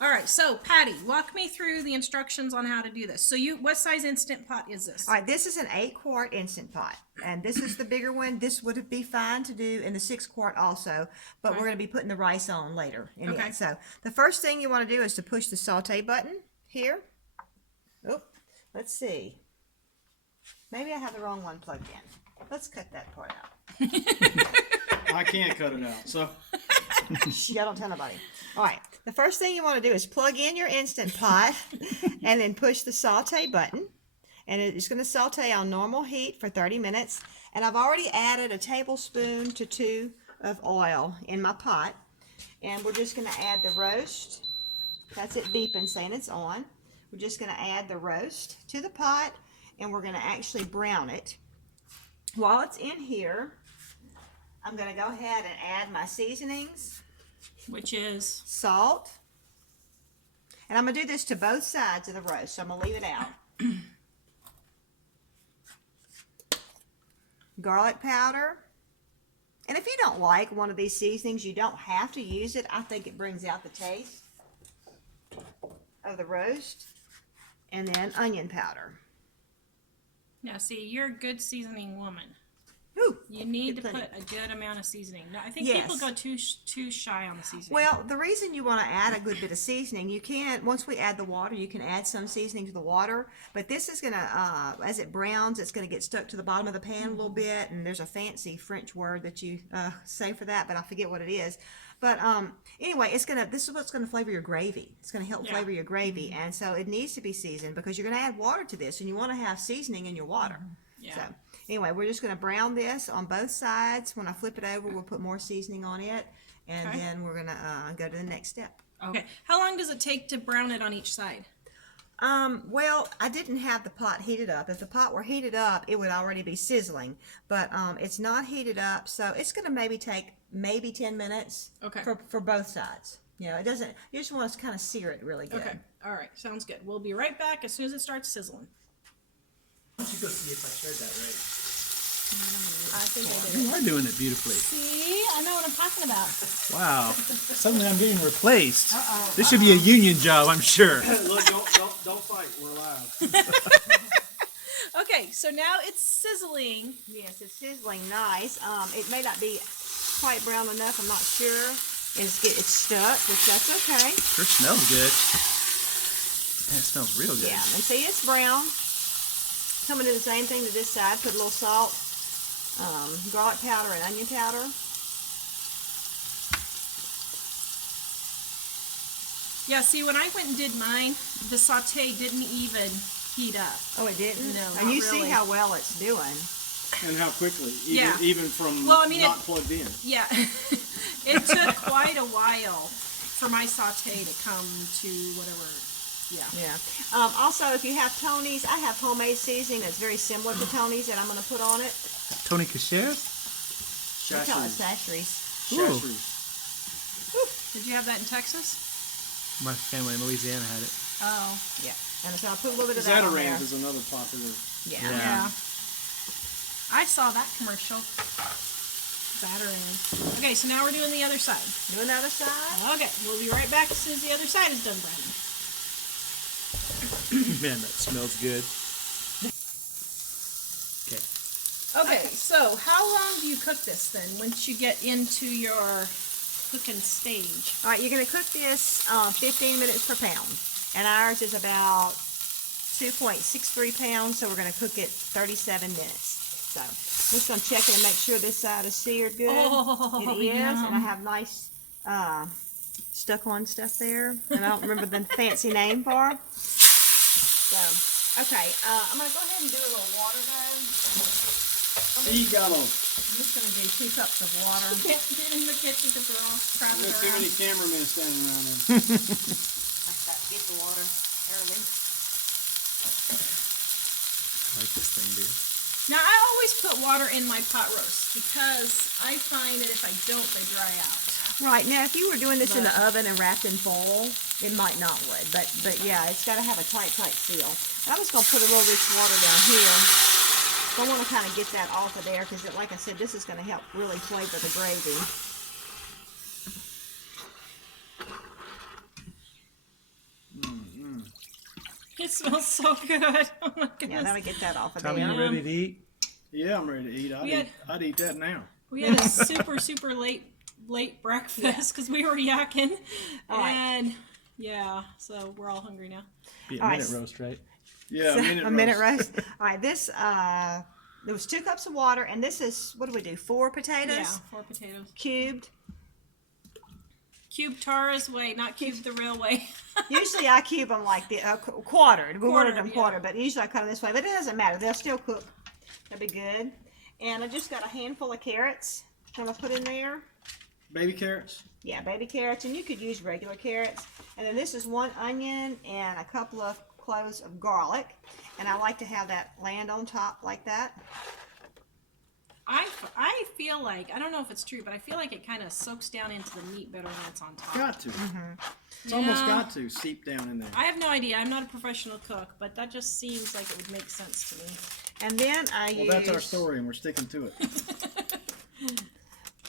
All right, so Patty, walk me through the instructions on how to do this. So what size Instant Pot is this? All right, this is an 8-quart Instant Pot, and this is the bigger one. This would be fine to do in the 6-quart also, but we're going to be putting the rice on later in it. So the first thing you want to do is to push the saute button here. Oh, let's see. Maybe I have the wrong one plugged in. Let's cut that part out. I can't cut it out, so. Yeah, don't tell nobody. All right, the first thing you want to do is plug in your Instant Pot and then push the saute button. And it's going to saute on normal heat for 30 minutes. And I've already added a tablespoon to 2 of oil in my pot. And we're just going to add the roast. That's it beeping saying it's on. We're just going to add the roast to the pot, and we're going to actually brown it. While it's in here, I'm going to go ahead and add my seasonings. Which is? Salt. And I'm going to do this to both sides of the roast, so I'm going to leave it out. Garlic powder. And if you don't like one of these seasonings, you don't have to use it. I think it brings out the taste of the roast. And then onion powder. Now, see, you're a good seasoning woman. Ooh, you need to put a good amount of seasoning. No, I think people go too shy on the seasoning. Well, the reason you want to add a good bit of seasoning, you can, once we add the water, you can add some seasoning to the water. But this is going to, as it browns, it's going to get stuck to the bottom of the pan a little bit. And there's a fancy French word that you say for that, but I forget what it is. But anyway, this is what's going to flavor your gravy. It's going to help flavor your gravy. And so it needs to be seasoned because you're going to add water to this, and you want to have seasoning in your water. Yeah. So anyway, we're just going to brown this on both sides. When I flip it over, we'll put more seasoning on it, and then we're going to go to the next step. Okay. How long does it take to brown it on each side? Well, I didn't have the pot heated up. If the pot were heated up, it would already be sizzling, but it's not heated up, so it's going to maybe take 10 minutes for both sides. You know, it doesn't, you just want to kind of sear it really good. Okay. All right. Sounds good. We'll be right back as soon as it starts sizzling. Why don't you go see if I shared that right? I think I did. You are doing it beautifully. See? I know what I'm talking about. Wow. Suddenly I'm getting replaced. This should be a union job, I'm sure. Look, don't fight. We're live. Okay, so now it's sizzling. Yes, it's sizzling nice. It may not be quite brown enough. I'm not sure. It's stuck, which that's okay. Sure smells good. Man, it smells real good. Yeah, and see, it's brown. I'm going to do the same thing to this side. Put a little salt, garlic powder, and onion powder. Yeah, see, when I went and did mine, the saute didn't even heat up. Oh, it didn't? No, and you really. See how well it's doing. And how quickly, even from not plugged in. Yeah, it took quite a while for my saute to come to whatever. Yeah. Also, if you have Tony's, I have homemade seasoning that's very similar to Tony's that I'm going to put on it. Tony Cacheres? We call it Sasheries. Did you have that in Texas? My family in Louisiana had it. Oh. Yeah. And so I'll put a little bit of that on there. Zatarans is another popular. Yeah. I saw that commercial. Zatarans. Okay, so now we're doing the other side. Doing the other side? Okay, we'll be right back as soon as the other side is done browning. Man, that smells good. Okay, so how long do you cook this then once you get into your cooking stage? All right, you're going to cook this 15 minutes per pound. And ours is about 2.63 pounds, so we're going to cook it 37 minutes. So I'm just going to check it and make sure this side is seared good. Oh, it is, and I have nice stuck-on stuff there. And I don't remember the fancy name for it. So, okay, I'm going to go ahead and do a little water though. You got them. I'm just going to do 2 cups of water. Can't get in the kitchen because they're all crowded around. Too many cameramen standing around there. I got to get the water early. I like this thing, dude. Now, I always put water in my pot roast because I find that if I don't, they dry out. Right, now if you were doing this in the oven and wrapped in foil, it might not would. But yeah, it's got to have a tight seal. And I'm just going to put a little rich water down here. So I want to kind of get that off of there because, like I said, this is going to help really flavor the gravy. smells so good. Oh my Yeah, goodness. let me get that off of Tommy, there. you ready to eat? Yeah, I'm ready to eat. We had- I'd eat that now. We had a super late breakfast because we were yakking, All right. and yeah, so we're all hungry now. Be a All right. minute roast, right? Yeah, So, a minute roast. All right, this there was 2 cups of water, and this is, what do we do? 4 potatoes Yeah, 4 potatoes. cubed. Cube Tara's way, not cube the real way. Usually I cube them like the quartered. We ordered them Yeah. quartered, but usually I cut them this way. But it doesn't matter; they'll still cook. That'll be good. And I just got a handful of carrots. I'm gonna put in there. Baby carrots. Yeah, baby carrots, and you could use regular carrots. And then this is 1 onion and a couple of cloves of garlic. And I like to have that land on top like that. I feel like, I don't know if it's true, but I feel like it kind of soaks down into the meat better when it's on top. Got to. Mm-hmm. It's almost Yeah. got to seep down in there. I have no idea. I'm not a professional cook, but that just seems like it would make sense to me. And then I Well, use that's our story, and we're sticking to it.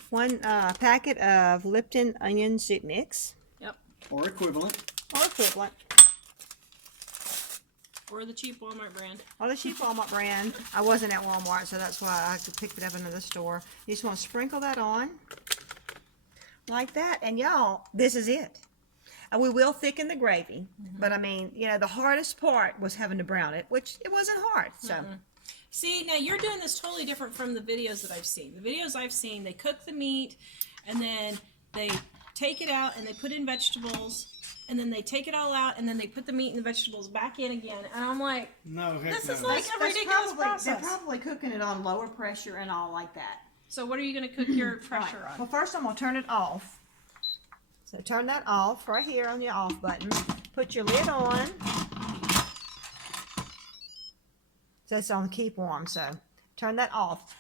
1 packet of Lipton onion soup mix, Yep. Or equivalent. or equivalent, Or the cheap Walmart brand. or the cheap Walmart brand. I wasn't at Walmart, so that's why I picked it up in the store. You just want to sprinkle that on like that, and y'all, this is it. We will thicken the gravy, but I mean, you know, the hardest part was having to brown it, which it wasn't hard. So See, now you're doing this totally different from the videos that I've seen. The videos I've seen, they cook the meat, and then they take it out, and they put in vegetables, and then they take it all out, and then they put the meat and the vegetables back in again. And I'm like, No, heck This no. is like a ridiculous process. they're probably cooking it on lower pressure and all like that. so what are you going to cook your pressure Well, on? first I'm gonna turn it off. So turn that off right here on your off button. Put your lid on. So it's on keep warm. So turn that off.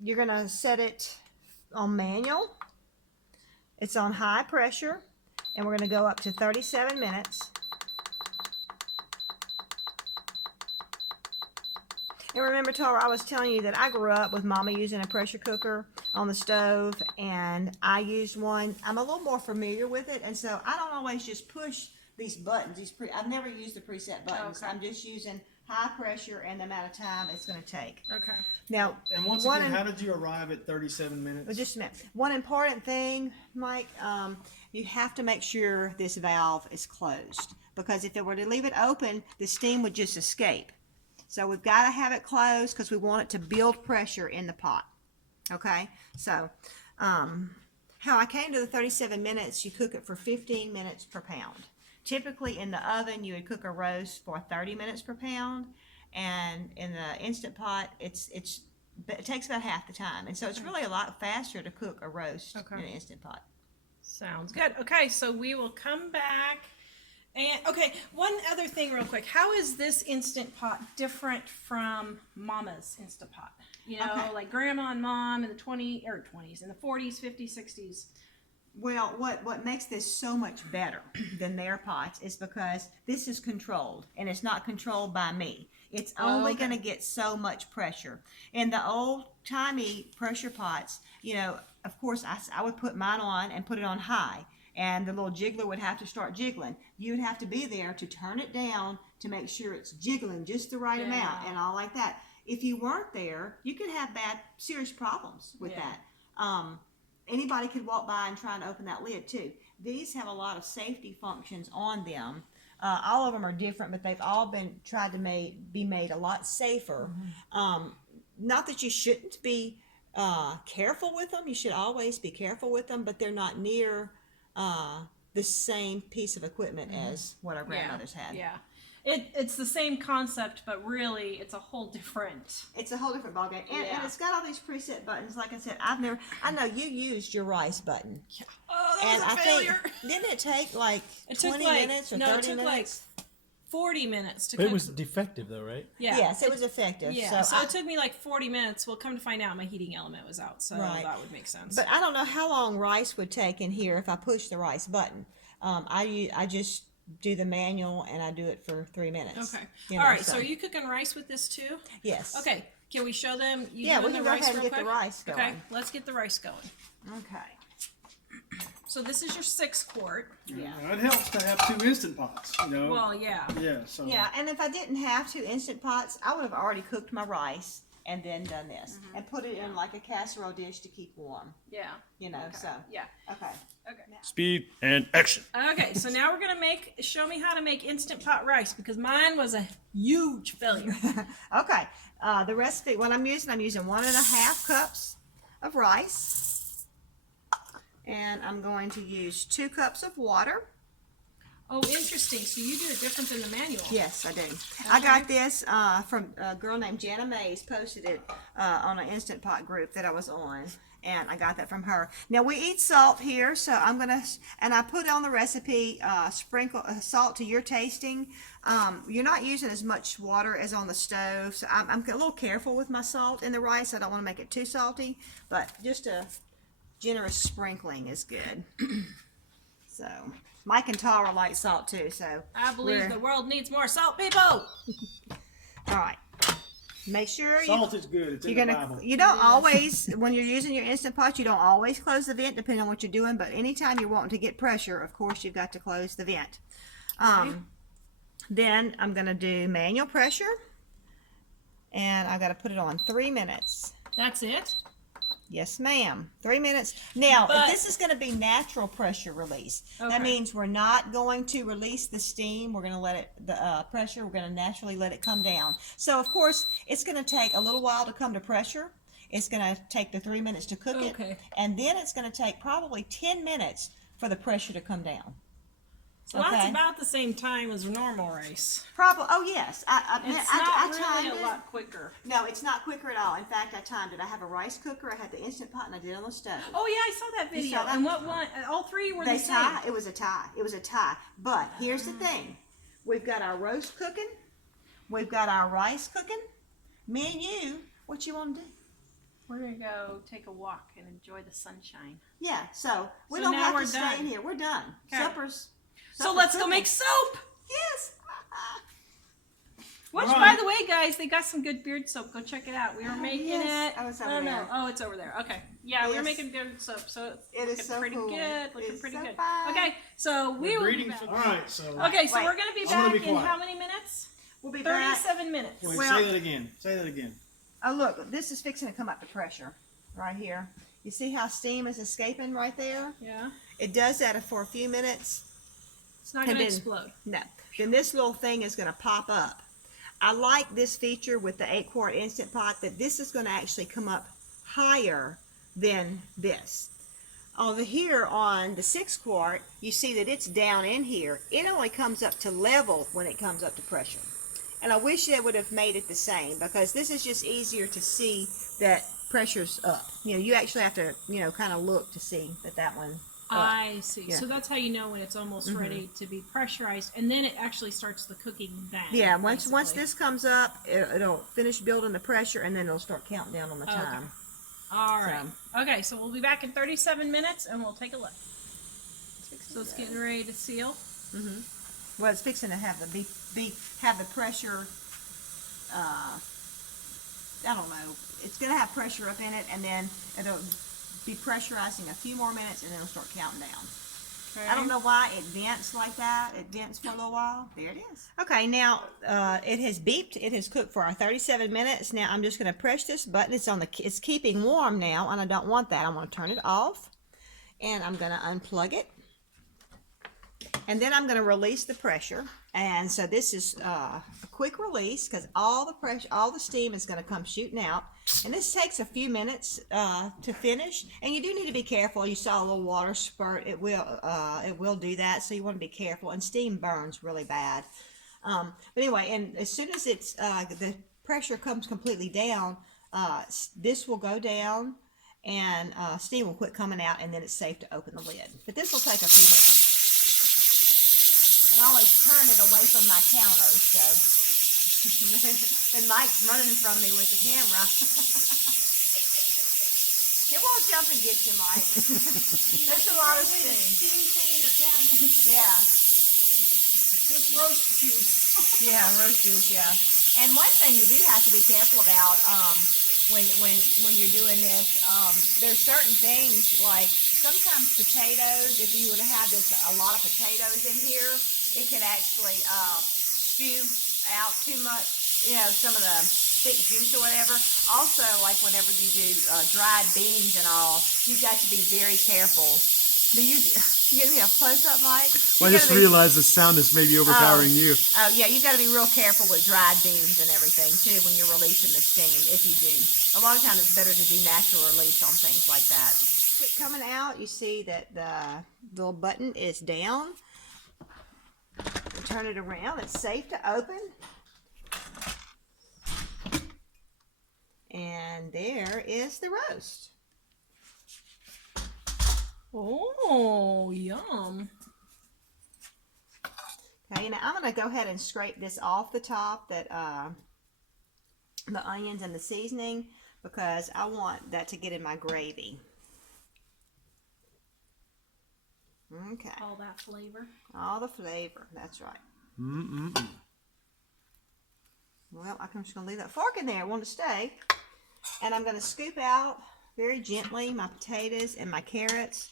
You're gonna set it on manual. It's on high pressure, and we're gonna go up to 37 minutes. And remember, Tara, I was telling you that I grew up with Mama using a pressure cooker on the stove, and I used one. I'm a little more familiar with it, and so I don't always just push these buttons. I've never used the preset buttons. Okay. I'm just using high pressure and the amount of time it's going to take. Okay. Now, And once one again, in- how did you arrive at 37 minutes? well, just a minute. One important thing, Mike, you have to make sure this valve is closed, because if it were to leave it open, the steam would just escape. So we've got to have it closed because we want it to build pressure in the pot. Okay? So, how I came to the 37 minutes, you cook it for 15 minutes per pound. Typically in the oven, you would cook a roast for 30 minutes per pound, and in the Instant Pot, it takes about half the time. And so it's really a lot faster to cook a roast Okay. in an Instant Pot. Sounds good. Okay, so we will come back. And okay, one other thing real quick. How is this Instant Pot different from Mama's Instant Pot? You know, Okay. like Grandma and Mom in the 20s, in the 40s, 50s, 60s. Well, what makes this so much better than their pots is because this is controlled, and it's not controlled by me. It's only okay. going to get so much pressure. In the old-timey pressure pots, you know, of course, I would put mine on and put it on high, and the little jiggler would have to start jiggling. You would have to be there to turn it down to make sure it's jiggling just the right amount and all like that. If you weren't there, you could have serious problems with that. Anybody could walk by and try and open that lid too. These have a lot of safety functions on them. All of them are different, but they've all been tried to be made a lot safer. Not that you shouldn't be careful with them. You should always be careful with them, but they're not near the same piece of equipment as what our grandmothers had. Yeah. It's the same concept, but really it's a whole different. It's a whole different ballgame, and Yeah. it's got all these preset buttons. Like I said, I know you used your rice button. Oh, that And was a I failure. think, didn't it take like It took 20 like minutes or no, 30 it took minutes? like 40 minutes to But it cook. was defective though, right? Yeah. Yes, it was effective. Yeah, so I- it took me like 40 minutes. Well, come to find out, my heating element was out, so Right. that would make sense. but I don't know how long rice would take in here if I push the rice button. I just do the manual, and I do it for 3 minutes. Okay. You All know, right. So are you cooking rice with this too? Yes. Okay. Can we show them? You Yeah, doing we can the go rice ahead and real get the quick? rice Okay. going. Let's get the rice going. Okay. So this is your 6 quart. Yeah. Now, it helps to have 2 Instant Pots, you know. Well, yeah. Yeah, so. Yeah, and if I didn't have 2 Instant Pots, I would have already cooked my rice and then done this and put it in like a casserole dish to keep warm. Yeah. You know, so Yeah. okay. Okay. Speed and action. Okay, so now we're gonna show me how to make Instant Pot rice because mine was a huge failure. Okay, the recipe, what I'm using 1.5 cups of rice, and I'm going to use 2 cups of water. Oh, interesting. So you do it different than the manual. Yes, I do. I got this from a girl named Jana Mays, posted it on an Instant Pot group that I was on, and I got that from her. Now we eat salt here, so I'm gonna, and I put on the recipe, sprinkle salt to your tasting. You're not using as much water as on the stove, so I'm a little careful with my salt in the rice. I don't want to make it too salty, but just a generous sprinkling is good. So Mike and Tara like salt too, so I believe we're- the world needs more salt, people. all right. Make sure Salt is good. It's in you're the gonna. Bible. You don't always, when you're using your Instant Pot, you don't always close the vent, depending on what you're doing. But anytime you're wanting to get pressure, of course, you've got to close the vent. Then I'm gonna do manual pressure, and I got to put it on 3 minutes. That's it. Yes, ma'am. 3 minutes. Now, But- if this is going to be natural pressure release, Okay. that means we're not going to release the steam. We're going to let it, the pressure, we're going to naturally let it come down. So, of course, it's going to take a little while to come to pressure. It's going to take the 3 minutes to cook Okay. it. And then it's going to take probably 10 minutes for the pressure to come down. So that's about the same time as normal rice. Probably. Oh, yes. It's I not timed really a it. lot quicker. No, it's not quicker at all. In fact, I timed it. I have a rice cooker. I had the Instant Pot, and I did it on the stove. Oh yeah, I saw that You video. saw that? And what one? All 3 were They the same. tie. It was a tie. It was a tie. But here's the thing: we've got our roast cooking, we've got our rice cooking. Me and you, what you want to do? We're gonna go take a walk and enjoy the sunshine. Yeah. So we So don't now have we're to stay done. in here. We're done. Okay. Supper's. So let's go cooking. make soap. Yes. Which, All by right. the way, guys, they got some good beard soap. Go check it out. We were making yes. it. Oh, it's over no. there. Oh, it's over there. Okay. Yeah, we were Yes. making beard soap. So It is looking so pretty cool. good. Looking It's pretty so good. fun. Okay. So we will be Breeding back. for. All right, so. Okay, so Wait. we're gonna be I'm gonna back be in quiet. how many minutes? We'll be back. 37 minutes. Wait, Well- say that again. Say that again. Oh, look, this is fixing to come up to pressure right here. You see how steam is escaping right there? Yeah. It does that for a few minutes. It's not And gonna then- explode. No. Then this little thing is going to pop up. I like this feature with the 8-quart Instant Pot that this is going to actually come up higher than this. Over here on the 6-quart, you see that it's down in here. It only comes up to level when it comes up to pressure. And I wish they would have made it the same because this is just easier to see that pressure's up. You know, you actually have to, you know, kind of look to see that that one. I see. Yeah. So that's how you know when it's almost ready to be pressurized, and then it actually starts the cooking down. Yeah, once basically. this comes up, it'll finish building the pressure, and then it'll start counting down on the Okay. time. All right. Okay, so we'll be back in 37 minutes, and we'll take a look. So it's getting ready to seal. Well, it's fixing to have have the pressure. I don't know. It's gonna have pressure up in it, and then it'll be pressurizing a few more minutes, and then it'll start counting down. Okay. I don't know why it vents like that. It vents for a little while. There it is. Okay, now it has beeped. It has cooked for our 37 minutes. Now I'm just going to press this button. It's keeping warm now, and I don't want that. I want to turn it off, and I'm going to unplug it, and then I'm going to release the pressure. And so this is a quick release because all the steam is going to come shooting out. And this takes a few minutes to finish. And you do need to be careful. You saw a little water spurt. It will do that. So you want to be careful. And steam burns really bad. But anyway, and as soon as it's the pressure comes completely down, this will go down and steam will quit coming out. And then it's safe to open the lid. But this will take a few minutes. And I always turn it away from my counter, so. And Mike's running from me with the camera. It won't jump and get you, Mike. There's a lot of steam. Steam clean your cabinet Yeah, with roast juice. yeah, roast juice, yeah. And one thing you do have to be careful about when you're doing this, there's certain things like sometimes potatoes, if you were to have a lot of potatoes in here, it could actually spew out too much, some of the thick juice or whatever. Also, like whenever you do dried beans and all, you've got to be very careful. Do you give me a close-up, Mike? Well, I just realized the sound is maybe overpowering you. Oh, yeah, you've got to be real careful with dried beans and everything, too, when you're releasing the steam, if you do. A lot of times it's better to do natural release on things like that. Coming out, you see that the little button is down. Turn it around. It's safe to open. And there is the roast. Oh, yum. Okay, now I'm going to go ahead and scrape this off the top, that the onions and the seasoning, because I want that to get in my gravy. Okay. All that flavor. All the flavor. That's right. Well, I'm just going to leave that fork in there. I want it to stay. And I'm going to scoop out very gently my potatoes and my carrots.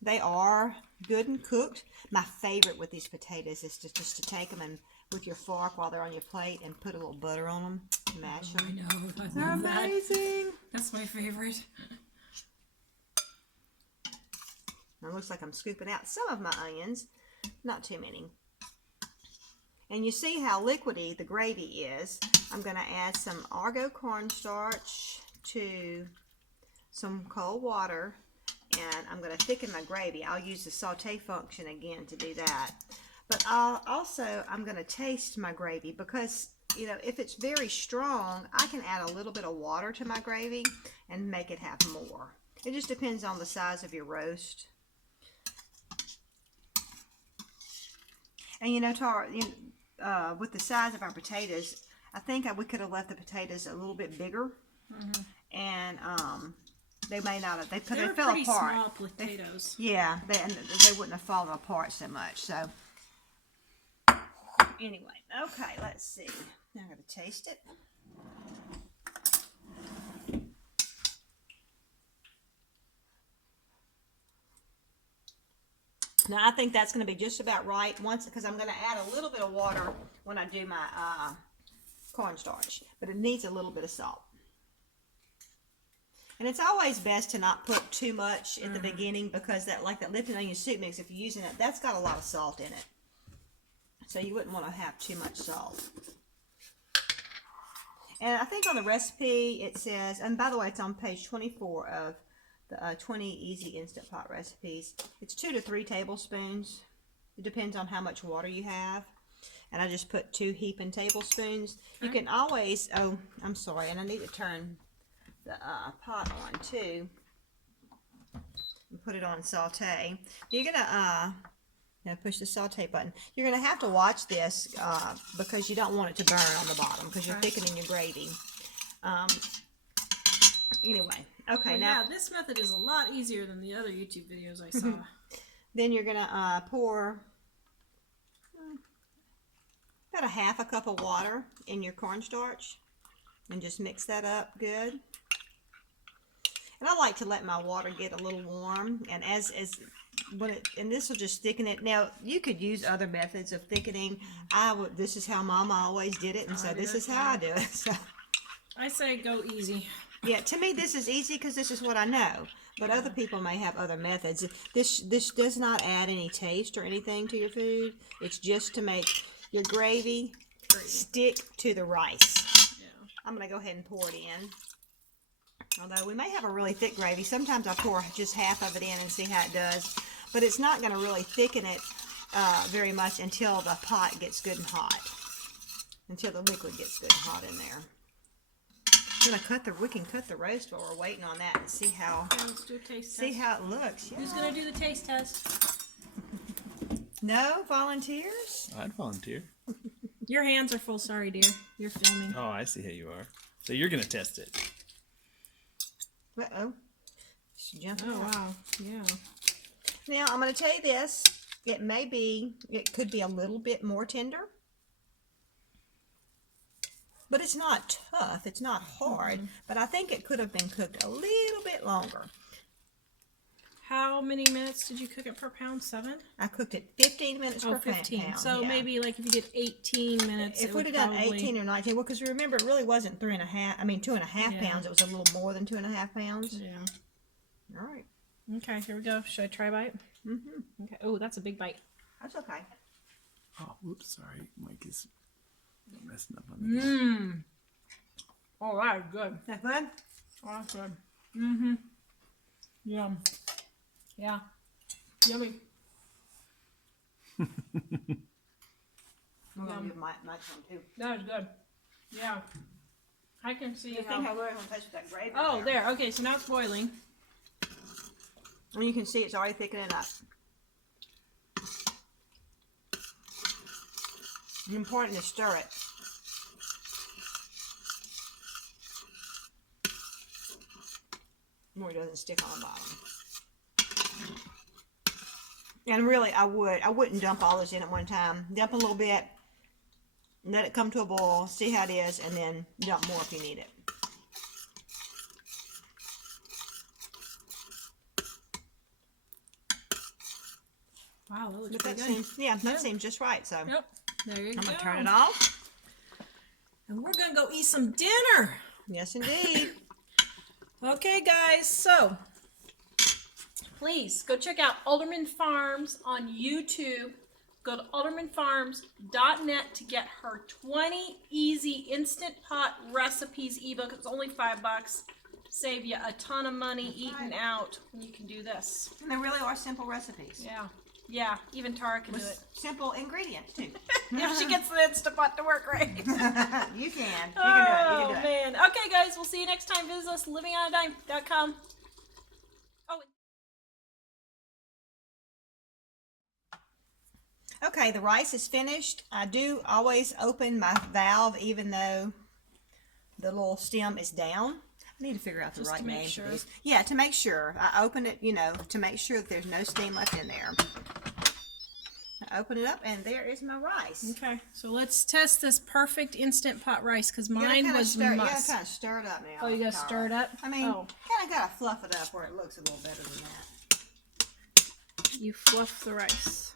They are good and cooked. My favorite with these potatoes is just to take them and with your fork while they're on your plate and put a little butter on them. Mash them. I know. They're amazing. That's my favorite. It looks like I'm scooping out some of my onions, not too many. And you see how liquidy the gravy is. I'm going to add some Argo cornstarch to some cold water, and I'm going to thicken my gravy. I'll use the saute function again to do that. But I'm going to taste my gravy because, if it's very strong, I can add a little bit of water to my gravy and make it have more. It just depends on the size of your roast. And Tara, with the size of our potatoes, I think we could have left the potatoes a little bit bigger, and they may not have. They fell pretty apart. Small potatoes. They wouldn't have fallen apart so much. So anyway, okay, let's see. Now I'm going to taste it. Now I think that's going to be just about right because I'm going to add a little bit of water when I do my cornstarch, but it needs a little bit of salt. And it's always best to not put too much at the beginning because that lifted onion soup mix, if you're using it, that's got a lot of salt in it. So you wouldn't want to have too much salt. And I think on the recipe it says, and by the way, it's on page 24 of the 20 easy Instant Pot recipes. It's 2 to 3 tablespoons. It depends on how much water you have. And I just put 2 heaping tablespoons. You can always, I'm sorry, and I need to turn the pot on too. And put it on saute. You're gonna push the saute button. You're gonna have to watch this because you don't want it to burn on the bottom because you're thickening your gravy. Anyway, okay, Well, now yeah, this method is a lot easier than the other YouTube videos I saw. then you're gonna pour about a half a cup of water in your cornstarch and just mix that up good. And I like to let my water get a little warm, and and this will just thicken it. Now you could use other methods of thickening. This is how Mama always did it, and so this is how I do it. So I say go easy. yeah, to me this is easy because this is what I know. But other people may have other methods. This does not add any taste or anything to your food. It's just to make your gravy stick to the rice. Yeah. I'm going to go ahead and pour it in. Although we may have a really thick gravy. Sometimes I pour just half of it in and see how it does. But it's not going to really thicken it very much until the pot gets good and hot. Until the liquid gets good and hot in there. We can cut the roast while we're waiting on that and see how Okay, let's do a taste test. how it looks. Yeah. Who's going to do the taste test? No volunteers? I'd volunteer. Your hands are full. Sorry, dear. You're filming. Oh, I see how you are. So you're going to test it. Uh-oh. She's jumping Oh, out. wow. Yeah. Now, I'm going to tell you this. It could be a little bit more tender. But it's not tough. It's not hard. But I think it could have been cooked a little bit longer. How many minutes did you cook it per pound? 7? I cooked it 15 minutes Oh, per 15. pound. So yeah. maybe like if you did 18 minutes, If it we'd would have done probably... 18 or 19, well, because remember, it really wasn't 3.5. I mean, 2.5 Yeah. pounds. It was a little more than 2.5 pounds. Yeah. All right. Okay, here we go. Should I try a bite? Mm-hmm. Okay. Oh, that's a big bite. That's okay. Oh, whoops, sorry. Mike is messing up on me. Mmm. Oh, that is good. That good? Oh, that's good. Mm-hmm. Yum. Yeah. Yummy. We're going to do Mike's one, too. That is good. Yeah. I can see I how... think I really want to touch that gravy. Oh, there. Okay, so now it's boiling. And you can see it's already thickening up. It's important to stir it. More it doesn't stick on the bottom. And really, I wouldn't dump all this in at one time. Dump a little bit, let it come to a boil, see how it is, and then dump more if you need it. Wow, that looks But pretty that good. seems, yeah, that seems just right. So Yep. There you I'm go. gonna turn it off. And we're going to go eat some dinner. Yes, indeed. Okay, guys, so please go check out Alderman Farms on YouTube. Go to aldermanfarms.net to get her 20 easy instant pot recipes ebook. It's only $5. Save you a ton of money eating out when you can do this. And they really are simple recipes. Yeah. Yeah, even Tara can do it. Simple ingredients too. If she gets the Instant Pot to work right. You can. You can do it. You Oh, can do it. man. Okay, guys, we'll see you next time. Visit us, livingonadime.com. Oh, Okay, the rice is finished. I do always open my valve even though the little stem is down. I need to figure out the Just right to make name sure. for these. Yeah, to make sure. I open it, to make sure that there's no steam left in there. I open it up and there is my rice. okay. So let's test this perfect Instant Pot rice because You gotta mine kinda was stir, you gotta must. kind of stir it up now. Oh, you gotta Tara. stir it up? I mean, Oh. kind of gotta fluff it up where it looks a little better than that. You fluff the rice.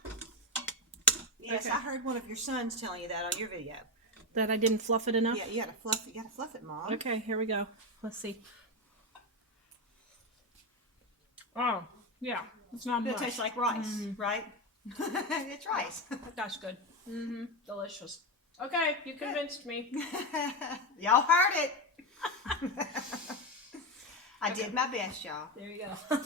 Yes, Okay. I heard one of your sons telling you that on your video. That I didn't fluff it enough? Yeah, you gotta fluff it. You gotta fluff it, Mom. Okay, here we go. Let's see. Oh, yeah. It's not It much. tastes like rice, right? It's rice. That's good. Mm-hmm. Delicious. Okay, you convinced me. Y'all heard it. I did my best, y'all. There you go.